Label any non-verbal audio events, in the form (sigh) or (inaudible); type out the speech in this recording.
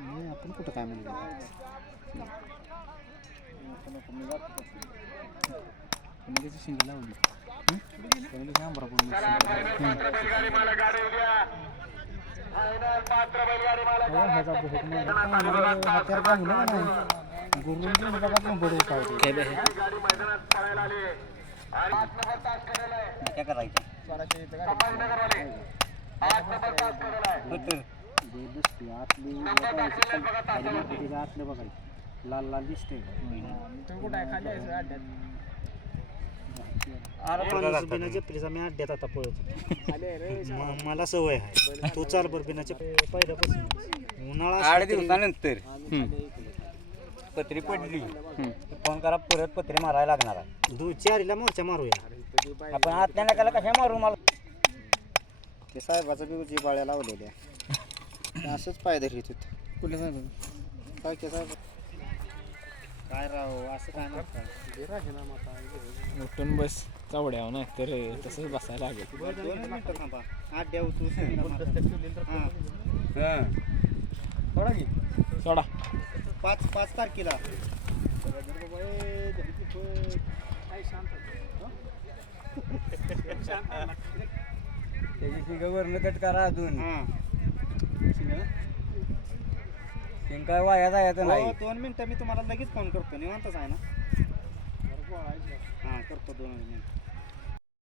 नाही, आपण कुठं काय म्हणलं कमिटीची शिंगे लावली लाल लाल दिसते पूर्ण काय करायचं आतलं बिना चपलीचा मी अड्ड्यात आता पळत म- मला सवय आहे. तू चाल बरं बिना चपली पहिल्यापासून. उन्हाळा आठ असला तरी- दिवसानंतर पत्री पडली. फोन करा परत पत्री मारायला लागणार आहे. दु चारीला मोर्चा मारूया. आपण आतल्या नकाला कशा मारू मला? ते साहेबाचं बी उजी बाळ्या लावलेल्या. असंच पाय धरीत होत कुठल्या साहेब काय के साहेब काय राव असं काय उठून बस चावड्या नाही तर तसंच बसायला लागेल. दोन मिनिटं थांबा. अड्ड्या होतो सोडा पाच पाच तारखेला. (laughs) त्याची वरण कट करा अजून. हां. काय वाया जायचं नाही. हो, दोन मिनिटं मी तुम्हाला लगेच फोन करतो. निवांतच आहे ना? हां करतो दोन मिनिट.